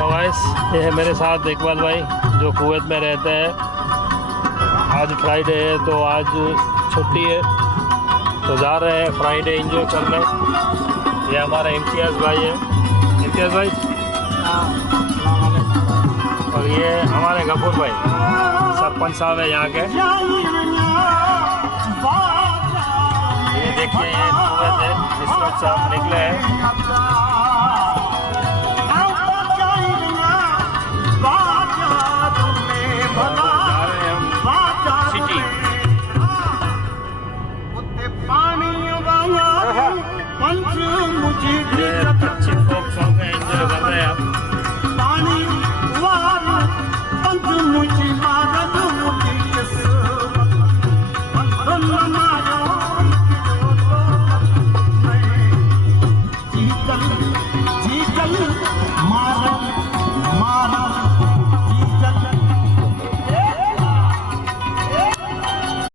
तो गाइस ये है मेरे साथ इकबाल भाई जो कुवैत में रहते हैं। आज फ्राइडे है तो आज छुट्टी है तो जा रहे हैं फ्राइडे एंजॉय करने। ये हमारा इम्तियाज़ भाई है, इम्तियाज़ भाई। और ये हमारे गफूर भाई सरपंच साहब है यहाँ के। ये देखिए ये कुवैत है, इस वक्त से हम निकले हैं।